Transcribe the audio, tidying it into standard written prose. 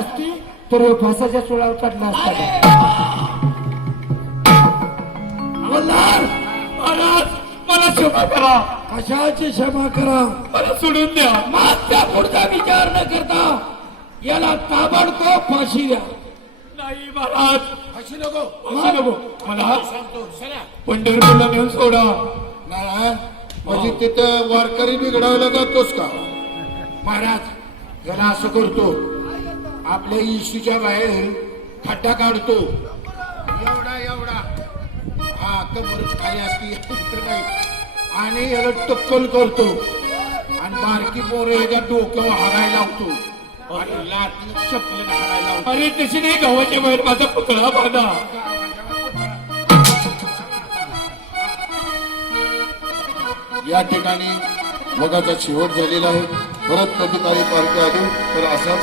असती तर ह्यो फासाच्या सुळावर चढला असता मल्हार, महाराज मला क्षमा करा, कशाची क्षमा करा. मला सोडून द्या. मागच्या पुढचा विचार न करता याला ताबडतोब फाशी द्या. नाही महाराज, फाशी नको. असं नको. मला सांगतो चला. पंढरपूरला नेऊन सोडा. नारायण म्हणजे तिथं वारकरी बिघडवला जातोस का महाराज. जरा असं करतो, आपल्या इशूच्या बाहेर खड्डा काढतो एवढा एवढा, हा कमरच खाली असती तर नाही, आणि याला टक्कल करतो आणि बारकी पोरं याच्या डोक्यावर हारायला लावतो आणि लाटून चपलं हारायला लावतो. अरे तशी नाही, गावाच्या बाहेर माझा पुतळा बांधा. या ठिकाणी मगाचा शेवट झालेला आहे. परत कधी काही पार्टी आली तर असा